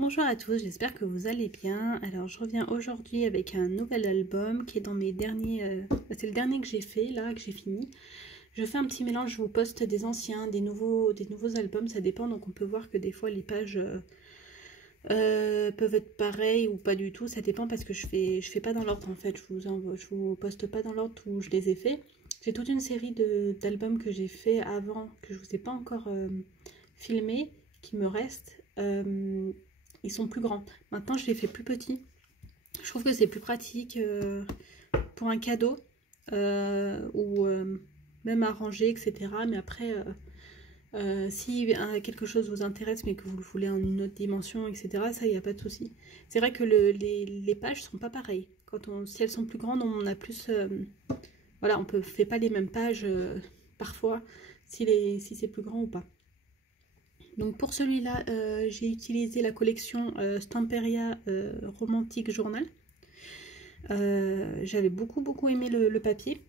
Bonjour à tous, j'espère que vous allez bien. Alors je reviens aujourd'hui avec un nouvel album qui est dans mes derniers... c'est le dernier que j'ai fait, là, que j'ai fini. Je fais un petit mélange, je vous poste des anciens, des nouveaux albums, ça dépend. Donc on peut voir que des fois les pages peuvent être pareilles ou pas du tout. Ça dépend parce que je fais pas dans l'ordre en fait. Je vous poste pas dans l'ordre où je les ai fait. J'ai toute une série d'albums que j'ai fait avant, que je vous ai pas encore filmé, qui me restent. Ils sont plus grands. Maintenant, je les fais plus petits. Je trouve que c'est plus pratique pour un cadeau ou même à ranger, etc. Mais après, si quelque chose vous intéresse mais que vous le voulez en une autre dimension, etc., ça, il n'y a pas de souci. C'est vrai que les pages sont pas pareilles. Si elles sont plus grandes, on a plus... voilà, on ne fait pas les mêmes pages parfois si c'est plus grand ou pas. Donc pour celui-là, j'ai utilisé la collection Stamperia Romantic Journal. J'avais beaucoup aimé le papier.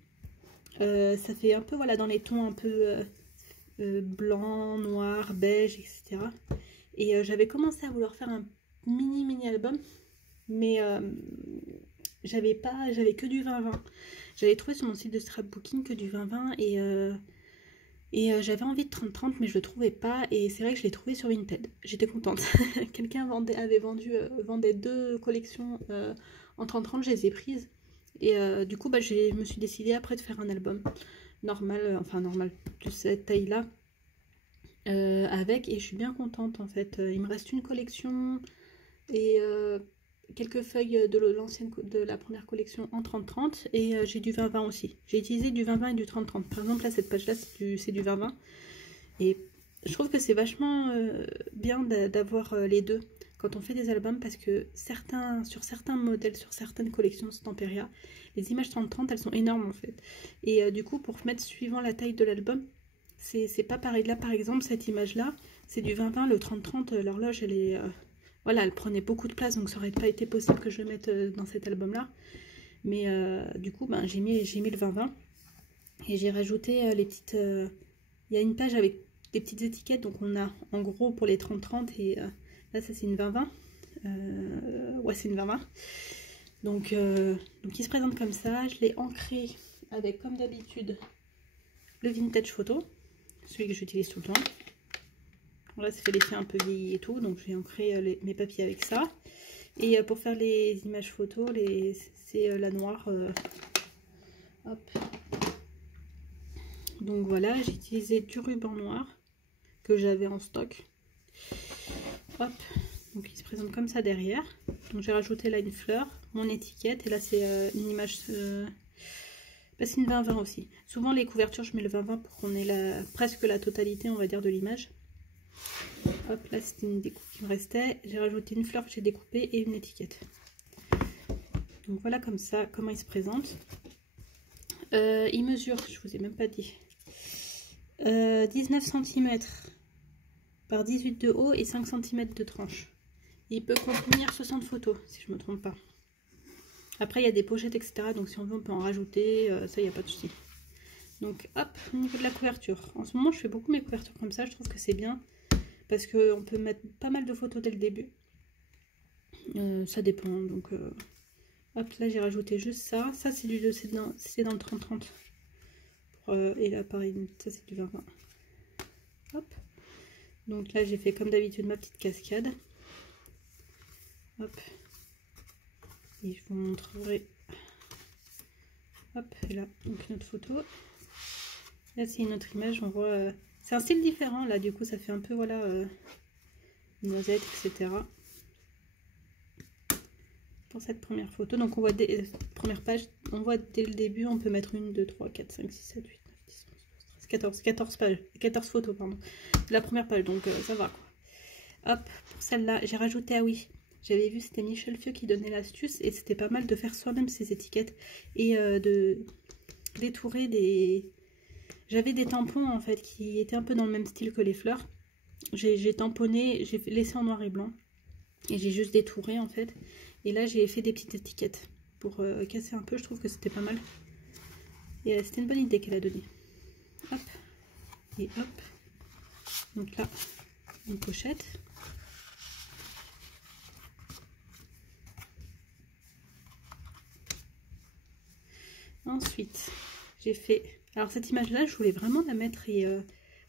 Ça fait un peu voilà dans les tons un peu blanc, noir, beige, etc. Et j'avais commencé à vouloir faire un mini album, mais j'avais que du 20-20. J'avais trouvé sur mon site de scrapbooking que du 20-20 et j'avais envie de 30-30 mais je le trouvais pas et c'est vrai que je l'ai trouvé sur Vinted. J'étais contente. Quelqu'un vendait deux collections en 30-30, je les ai prises. Et du coup je me suis décidée après de faire un album normal, enfin normal, de cette taille-là. Avec et je suis bien contente en fait. Il me reste une collection et quelques feuilles de la première collection en 30-30 et j'ai du 20-20 aussi. J'ai utilisé du 20-20 et du 30-30. Par exemple, là, cette page-là, c'est du 20-20. Et je trouve que c'est vachement bien d'avoir les deux quand on fait des albums parce que sur certains modèles, sur certaines collections Stamperia, les images 30-30, elles sont énormes en fait. Et du coup, pour mettre suivant la taille de l'album, c'est pas pareil. Là, par exemple, cette image-là, c'est du 20-20, le 30-30, l'horloge, elle est... voilà, elle prenait beaucoup de place, donc ça aurait pas été possible que je le mette dans cet album-là. Mais du coup, ben, j'ai mis le 20-20. Et j'ai rajouté les petites... Il y a une page avec des petites étiquettes, donc on a en gros pour les 30-30, et là, ça c'est une 20-20. Ouais, c'est une 20-20. Donc il se présente comme ça. Je l'ai ancré avec, comme d'habitude, le vintage photo, celui que j'utilise tout le temps. Là, ça fait l'effet un peu vieilli et tout, donc j'ai ancré mes papiers avec ça. Et pour faire les images photos, c'est la noire. Hop. Donc voilà, j'ai utilisé du ruban noir que j'avais en stock. Hop. Donc il se présente comme ça derrière. Donc j'ai rajouté là une fleur, mon étiquette, et là c'est une image... c'est une 20-20 aussi. Souvent les couvertures, je mets le 20-20 pour qu'on ait presque la totalité, on va dire, de l'image. Hop, là c'était une découpe qui me restait. J'ai rajouté une fleur que j'ai découpée et une étiquette. Donc voilà comme ça, comment il se présente. Il mesure, je vous ai même pas dit, 19 cm par 18 de haut et 5 cm de tranche. Il peut contenir 60 photos, si je me trompe pas. Après, il y a des pochettes, etc. Donc si on veut, on peut en rajouter. Ça, il n'y a pas de souci. Donc hop, au niveau de la couverture. En ce moment, je fais beaucoup mes couvertures comme ça. Je trouve que c'est bien. Parce qu'on peut mettre pas mal de photos dès le début. Ça dépend. Donc, hop, là j'ai rajouté juste ça. Ça c'est dans le 30-30. Et là pareil, ça c'est du 20-20. Hop. Donc là j'ai fait comme d'habitude ma petite cascade. Hop. Et je vous montrerai. Hop, et là, donc une autre photo. Là c'est une autre image, on voit... c'est un style différent là, du coup ça fait un peu, voilà, noisette, etc. Pour cette première photo. Donc on voit première page, on voit dès le début, on peut mettre 1, 2, 3, 4, 5, 6, 7, 8, 9, 10, 11, 12, 13, 14 pages, 14 photos, pardon. La première page, donc ça va quoi. Hop, pour celle-là, j'ai rajouté, ah oui, j'avais vu, c'était Michel Fieux qui donnait l'astuce, et c'était pas mal de faire soi-même ses étiquettes, et de détourer des... J'avais des tampons en fait, qui étaient un peu dans le même style que les fleurs. J'ai tamponné, j'ai laissé en noir et blanc, et j'ai juste détouré en fait. Et là, j'ai fait des petites étiquettes pour casser un peu. Je trouve que c'était pas mal. Et c'était une bonne idée qu'elle a donnée. Hop. Et hop. Donc là, une pochette. Ensuite, j'ai fait... Alors cette image-là, je voulais vraiment la mettre et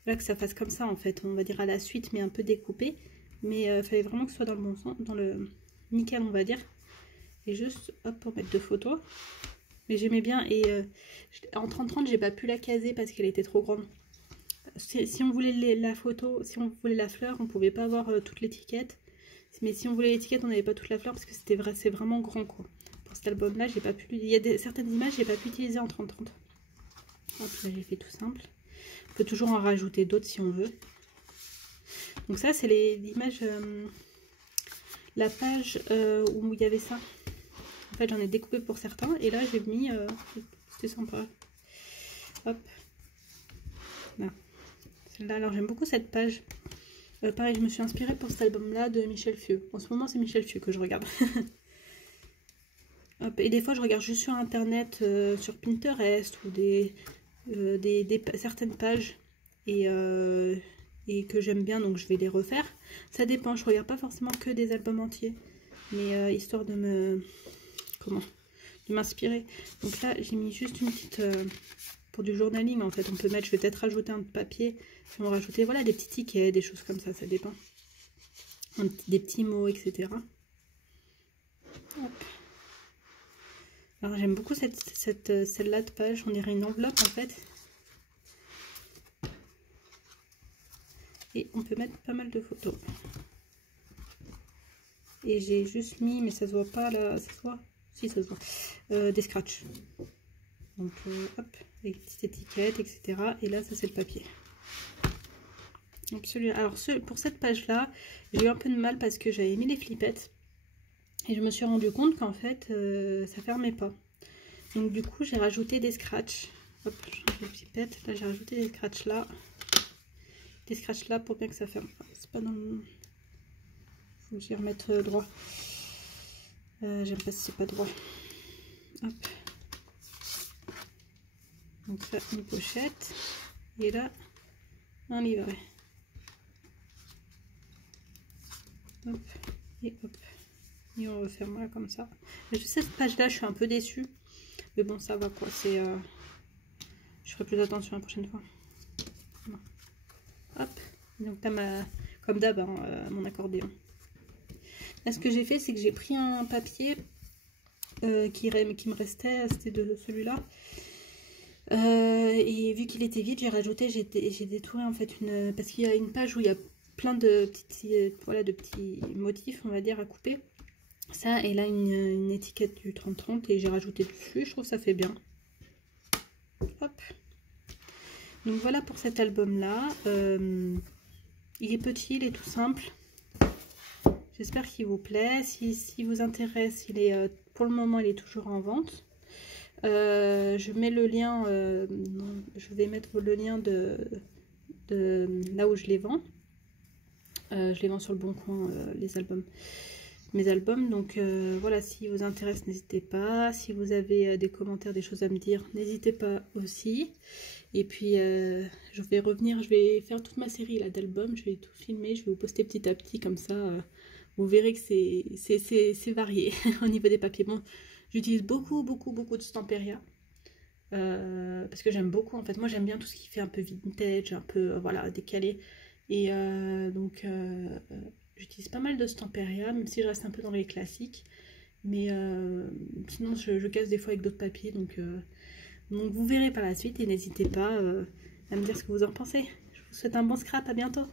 voilà, que ça fasse comme ça en fait. On va dire à la suite, mais un peu découpé. Mais il fallait vraiment que ce soit dans le bon sens, dans le nickel on va dire. Et juste, hop, pour mettre 2 photos. Mais j'aimais bien et en 30-30, j'ai pas pu la caser parce qu'elle était trop grande. Si on voulait la photo, si on voulait la fleur, on pouvait pas avoir toute l'étiquette. Mais si on voulait l'étiquette, on n'avait pas toute la fleur parce que c'est vraiment grand quoi. Pour cet album-là, j'ai pas pu. Il y a certaines images, j'ai pas pu utiliser en 30-30. Hop, là j'ai fait tout simple. On peut toujours en rajouter d'autres si on veut. Donc ça, c'est l'image, la page où il y avait ça. En fait, j'en ai découpé pour certains et là j'ai mis, c'était sympa. Hop, là. Celle-là, alors j'aime beaucoup cette page. Pareil, je me suis inspirée pour cet album-là de Michel Fieux. En ce moment, c'est Michel Fieux que je regarde. Hop, et des fois, je regarde juste sur Internet, sur Pinterest ou certaines pages et que j'aime bien, donc je vais les refaire. Ça dépend, je regarde pas forcément que des albums entiers, mais histoire de me... de m'inspirer. Donc là, j'ai mis juste une petite... pour du journaling, en fait, on peut mettre... Je vais peut-être rajouter un papier. Si on va rajouter, voilà, des petits tickets, des choses comme ça dépend. Des petits mots, etc. Hop. Alors, j'aime beaucoup celle-là de page. On dirait une enveloppe, en fait. Et on peut mettre pas mal de photos. Et j'ai juste mis, mais ça se voit pas là, ça se voit? Si, ça se voit. Des scratchs. Donc, hop, avec des petites étiquettes, etc. Et là, ça c'est le papier. Absolument. Alors, pour cette page-là, j'ai eu un peu de mal parce que j'avais mis les flippettes. Et je me suis rendu compte qu'en fait, ça fermait pas. Donc, du coup, j'ai rajouté des scratchs. Hop, je change les flippettes. Là, j'ai rajouté des scratchs là. Des scratchs là pour bien que ça ferme. C'est pas dans le... Faut que j'y remette droit. J'aime pas si c'est pas droit. Hop. Donc ça, une pochette. Et là, un livret. Hop. Et hop. Et on referme là comme ça. Juste cette page-là, je suis un peu déçue. Mais bon, ça va quoi. C'est... je ferai plus attention la prochaine fois. Voilà. Hop. Donc là, comme d'hab, hein, mon accordéon. Là, ce que j'ai fait, c'est que j'ai pris un papier qui me restait, c'était de celui-là. Et vu qu'il était vide, j'ai rajouté, j'ai détouré en fait une... Parce qu'il y a une page où il y a plein de voilà, de petits motifs, on va dire, à couper. Ça, et là, une étiquette du 30-30 et j'ai rajouté dessus. Je trouve que ça fait bien. Hop. Donc voilà pour cet album-là. Il est petit, il est tout simple. J'espère qu'il vous plaît. Si vous intéresse, il est pour le moment, il est toujours en vente. Je mets le lien, je vais mettre le lien de là où je les vends. Je les vends sur le Bon Coin, les albums. Mes albums, donc voilà, si vous intéresse, n'hésitez pas. Si vous avez des commentaires, des choses à me dire, n'hésitez pas aussi. Et puis je vais revenir, je vais faire toute ma série là d'albums, je vais tout filmer, je vais vous poster petit à petit comme ça. Vous verrez que c'est varié au niveau des papiers. Bon, j'utilise beaucoup de Stamperia. Parce que j'aime beaucoup, en fait. Moi, j'aime bien tout ce qui fait un peu vintage, un peu, voilà, décalé. Et donc, j'utilise pas mal de Stamperia, même si je reste un peu dans les classiques. Mais sinon, je casse des fois avec d'autres papiers. Donc, vous verrez par la suite. Et n'hésitez pas à me dire ce que vous en pensez. Je vous souhaite un bon scrap. À bientôt.